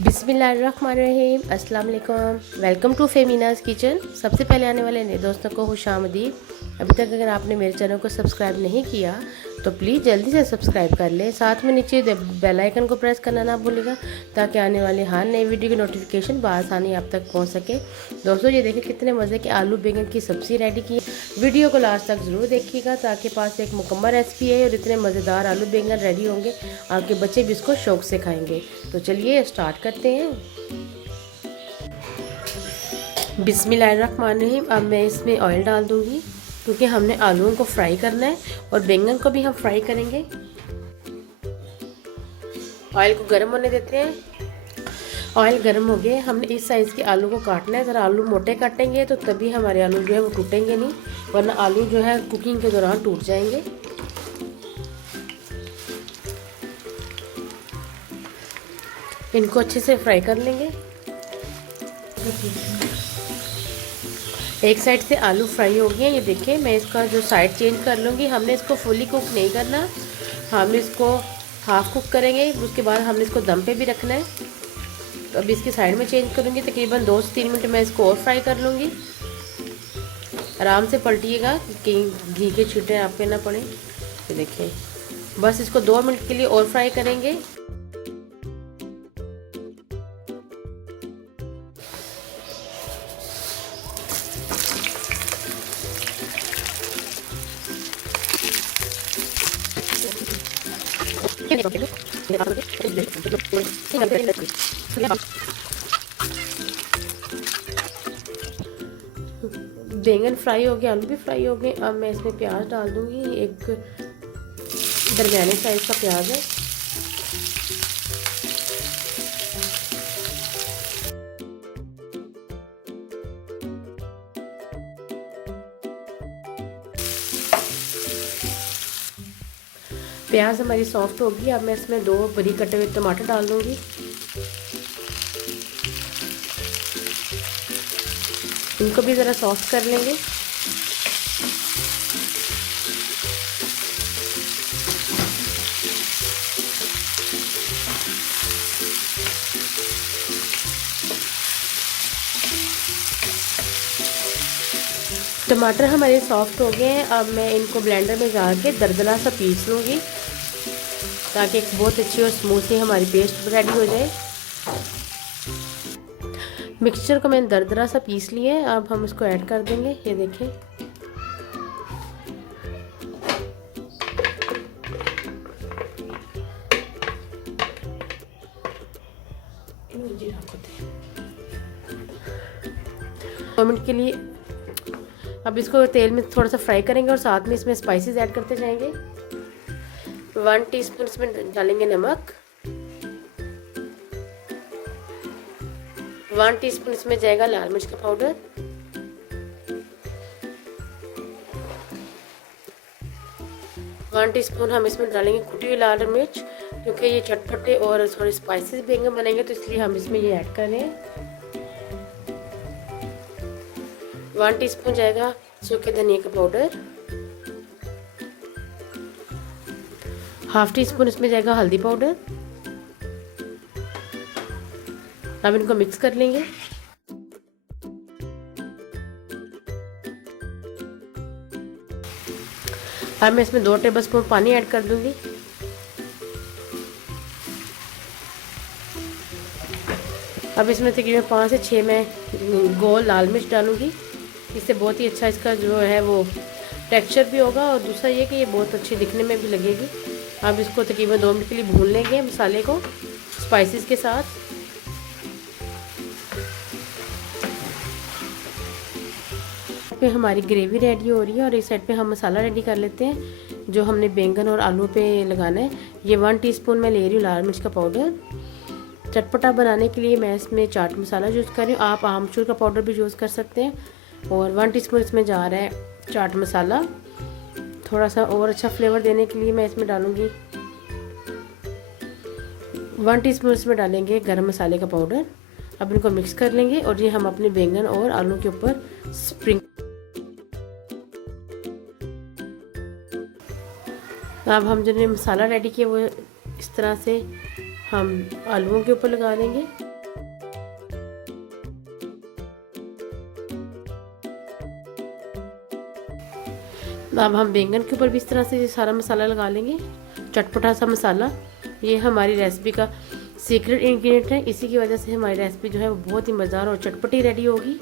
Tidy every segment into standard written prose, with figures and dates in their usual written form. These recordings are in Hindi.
बिस्मिल्लाहिर्रहमानिर्रहीम, अस्सलाम वालेकुम। Welcome to Femina's kitchen. सबसे पहले आने वाले नए दोस्तों को खुशामदीद। अभी तक अगर आपने मेरे चैनल को सब्सक्राइब नहीं किया तो प्लीज़ जल्दी से सब्सक्राइब कर लें। साथ में नीचे बेल आइकन को प्रेस करना ना भूलिएगा ताकि आने वाले हर नई वीडियो की नोटिफिकेशन बआसानी आप तक पहुंच सके। दोस्तों ये देखिए कितने मज़े के आलू बैंगन की सब्ज़ी रेडी की है। वीडियो को लास्ट तक ज़रूर देखिएगा ताकि पास एक मुकम्मल रेसिपी है और इतने मज़ेदार आलू बैंगन रेडी होंगे आपके बच्चे भी इसको शौक़ से खाएँगे। तो चलिए स्टार्ट करते हैं। बिस्मिल्लाहिर्रहमानिर्रहीम। अब मैं इसमें ऑयल डाल दूंगी क्योंकि हमने आलूओं को फ्राई करना है और बैंगन को भी हम फ्राई करेंगे। ऑयल को गर्म होने देते हैं। ऑयल गर्म हो गए। हमने इस साइज़ के आलू को काटना है। ज़रा आलू मोटे काटेंगे तो तभी हमारे आलू जो है वो टूटेंगे नहीं, वरना आलू जो है कुकिंग के दौरान टूट जाएंगे। इनको अच्छे से फ्राई कर लेंगे। एक साइड से आलू फ्राई हो गए। ये देखिए मैं इसका जो साइड चेंज कर लूँगी। हमने इसको फुली कुक नहीं करना, हमने इसको हाफ कुक करेंगे। उसके बाद हमने इसको दम पे भी रखना है। तो अभी इसकी साइड में चेंज करूँगी। तकरीबन 2 से 3 मिनट मैं इसको और फ्राई कर लूँगी। आराम से पलटिएगा कि घी के छींटे आप पे ना पड़े। ये देखिए बस इसको 2 मिनट के लिए और फ्राई करेंगे। बैंगन फ्राई हो गए, आलू भी फ्राई हो गए। अब मैं इसमें प्याज डाल दूंगी। एक दरमियाने साइज का प्याज है। प्याज हमारी सॉफ्ट होगी। अब मैं इसमें 2 बरीक कटे हुए टमाटर डाल दूंगी। इनको भी ज़रा सॉफ्ट कर लेंगे। टमाटर हमारे सॉफ्ट हो गए हैं। अब मैं इनको ब्लेंडर में डाल के दरदरा सा पीस लूँगी ताकि एक बहुत अच्छी और स्मूथ सी हमारी पेस्ट रेडी हो जाए। मिक्सचर को मैंने दरदरा सा पीस लिया है। अब हम इसको ऐड कर देंगे। ये देखें दो मिनट के लिए। अब इसको तेल में थोड़ा सा फ्राई करेंगे और साथ में इसमें स्पाइसेस ऐड करते जाएंगे। 1 टीस्पून इसमें डालेंगे नमक। 1 टीस्पून इसमें जाएगा लाल मिर्च का पाउडर। 1 टीस्पून हम इसमें डालेंगे कुटी हुई लाल मिर्च क्योंकि ये चटपटे और थोड़े स्पाइसेस बैंगन बनेंगे तो इसलिए हम इसमें ये ऐड कर रहे हैं। 1 टीस्पून जाएगा सूखे धनिया का पाउडर। 1/2 टीस्पून इसमें जाएगा हल्दी पाउडर। अब इनको मिक्स कर लेंगे। अब मैं इसमें 2 टेबलस्पून पानी ऐड कर दूंगी। अब इसमें तकरीबन 5 से 6 मैं गोल लाल मिर्च डालूंगी। इससे बहुत ही अच्छा इसका जो है वो टेक्सचर भी होगा और दूसरा ये कि ये बहुत अच्छी दिखने में भी लगेगी। अब इसको तकरीबन 2 मिनट के लिए भून लेंगे मसाले को स्पाइसेस के साथ। पे हमारी ग्रेवी रेडी हो रही है और इस साइड पे हम मसाला रेडी कर लेते हैं जो हमने बैंगन और आलू पे लगाना है। ये 1 टीस्पून मैं ले रही हूँ लाल मिर्च का पाउडर। चटपटा बनाने के लिए मैं इसमें चाट मसाला यूज़ कर रही हूँ। आप आमचूर का पाउडर भी यूज़ कर सकते हैं। और 1 टीस्पून इसमें जा रहा है चाट मसाला। थोड़ा सा और अच्छा फ्लेवर देने के लिए मैं इसमें डालूँगी 1 टीस्पून इसमें डालेंगे गरम मसाले का पाउडर। अब इनको मिक्स कर लेंगे और ये हम अपने बैंगन और आलू के ऊपर स्प्रिंग। अब हम जो मसाला रेडी किया वो इस तरह से हम आलूओं के ऊपर लगा देंगे। अब हम बैंगन के ऊपर भी इस तरह से सारा मसाला लगा लेंगे, चटपटा सा मसाला। ये हमारी रेसिपी का सीक्रेट इंग्रेडिएंट है, इसी की वजह से हमारी रेसिपी जो है वो बहुत ही मज़ेदार और चटपटी रेडी होगी।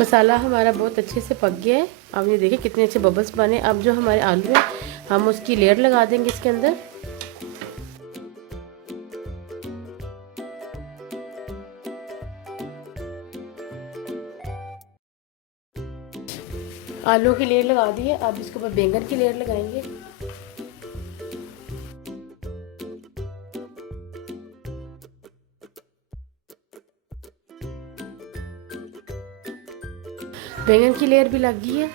मसाला हमारा बहुत अच्छे से पक गया है। अब ये देखिए कितने अच्छे बबल्स बने। अब जो हमारे आलू है हम उसकी लेयर लगा देंगे इसके अंदर। आलू की लेयर लगा दी है, अब इसके ऊपर बैंगन की लेयर लगाएंगे। बैंगन की लेयर भी लग गई है।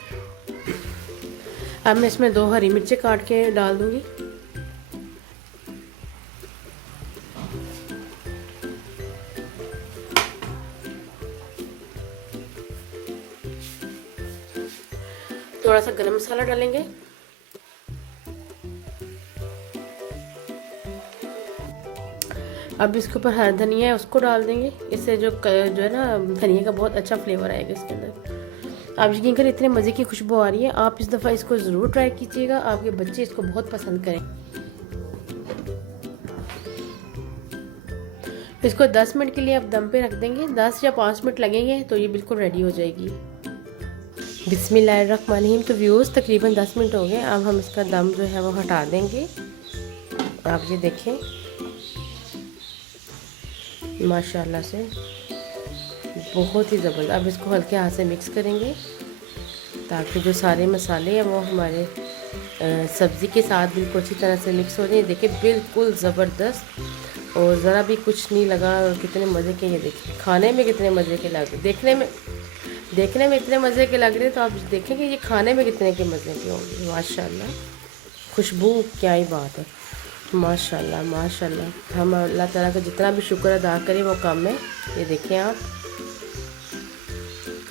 अब मैं इसमें 2 हरी मिर्चें काट के डाल दूंगी। थोड़ा सा गरम मसाला डालेंगे। अब इसके ऊपर हरा धनिया है उसको डाल देंगे। इससे जो है ना धनिया का बहुत अच्छा फ्लेवर आएगा इसके अंदर। आप यकीन करें इतने मज़े की खुशबू आ रही है। आप इस दफ़ा इसको ज़रूर ट्राई कीजिएगा, आपके बच्चे इसको बहुत पसंद करें। इसको 10 मिनट के लिए आप दम पे रख देंगे। 10 या 5 मिनट लगेंगे तो ये बिल्कुल रेडी हो जाएगी। बिस्मिल्लाहिर्रहमानिर्रहीम। तो व्यूअर्स तकरीबन 10 मिनट हो गए। अब हम इसका दम जो है वो हटा देंगे। आप ये देखें माशाल्लाह से बहुत ही ज़बरदस्त। अब इसको हल्के हाथ से मिक्स करेंगे ताकि जो सारे मसाले हैं वो हमारे सब्ज़ी के साथ बिल्कुल अच्छी तरह से मिक्स हो जाए। देखिए बिल्कुल ज़बरदस्त और ज़रा भी कुछ नहीं लगा। और कितने मज़े के ये देखिए, खाने में कितने मज़े के लग रहे, देखने में इतने मज़े के लग रहे। तो आप देखेंगे ये खाने में कितने के मज़े के होंगे। माशाल्लाह खुशबू क्या ही बात है। माशाल्लाह माशाल्लाह। हम अल्लाह ताला का जितना भी शुक्र अदा करें वो कम है। ये देखें आप।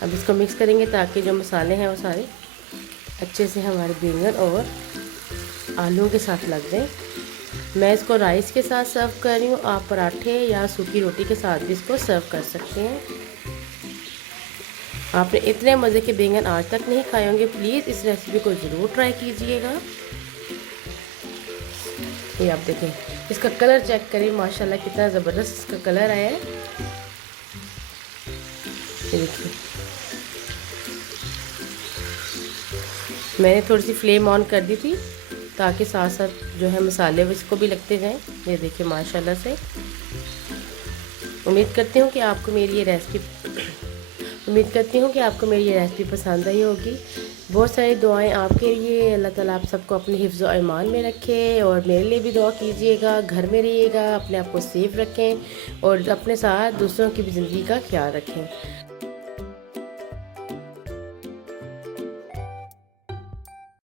अब इसको मिक्स करेंगे ताकि जो मसाले हैं वो सारे अच्छे से हमारे बैंगन और आलू के साथ लग जाए। मैं इसको राइस के साथ सर्व कर रही हूँ। आप पराठे या सूखी रोटी के साथ भी इसको सर्व कर सकते हैं। आपने इतने मज़े के बैंगन आज तक नहीं खाए होंगे, प्लीज़ इस रेसिपी को ज़रूर ट्राई कीजिएगा। ये आप देखें इसका कलर चेक करें, माशाल्लाह कितना ज़बरदस्त इसका कलर आया है। ये देखिए मैंने थोड़ी सी फ्लेम ऑन कर दी थी ताकि साथ साथ जो है मसाले इसको भी लगते जाएं। ये देखिए माशाल्लाह से। उम्मीद करती हूँ कि आपको मेरी ये रेसिपी पसंद आई होगी। बहुत सारी दुआएं आपके लिए। अल्लाह ताला आप सबको अपने हिफ्ज़ और ईमान में रखे और मेरे लिए भी दुआ कीजिएगा। घर में रहिएगा, अपने आप को सेफ रखें और अपने साथ दूसरों की भी ज़िंदगी का ख्याल रखें।